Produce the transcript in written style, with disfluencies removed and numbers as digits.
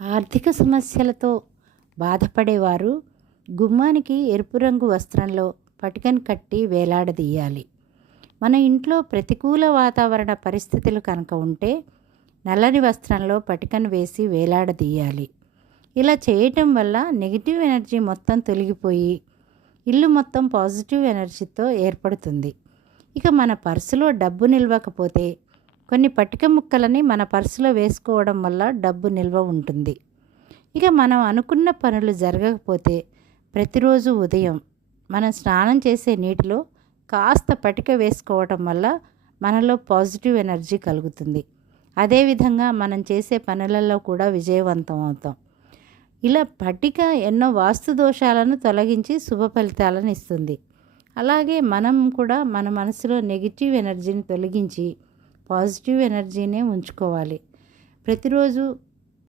ఆర్థిక సమస్యలతో బాధపడేవారు గుమ్మానికి ఎరుపు రంగు వస్త్రంలో పటికను కట్టి వేలాడదీయాలి. మన ఇంట్లో ప్రతికూల వాతావరణ పరిస్థితులు కనుక ఉంటే నల్లని వస్త్రంలో పటికను వేసి వేలాడదీయాలి. ఇలా చేయటం వల్ల నెగిటివ్ ఎనర్జీ మొత్తం తొలగిపోయి ఇల్లు మొత్తం పాజిటివ్ ఎనర్జీతో ఏర్పడుతుంది. ఇక మన పర్సులో డబ్బు నిల్వకపోతే కొన్ని పటిక ముక్కలని మన పర్సులో వేసుకోవడం వల్ల డబ్బు నిల్వ ఉంటుంది. ఇక మనం అనుకున్న పనులు జరగకపోతే ప్రతిరోజు ఉదయం మనం స్నానం చేసే నీటిలో కాస్త పటిక వేసుకోవటం వల్ల మనలో పాజిటివ్ ఎనర్జీ కలుగుతుంది. అదేవిధంగా మనం చేసే పనులలో కూడా విజయవంతం అవుతాం. ఇలా పటిక ఎన్నో వాస్తు దోషాలను తొలగించి శుభ ఫలితాలను ఇస్తుంది. అలాగే మనం కూడా మన మనసులో నెగిటివ్ ఎనర్జీని తొలగించి పాజిటివ్ ఎనర్జీనే ఉంచుకోవాలి. ప్రతిరోజు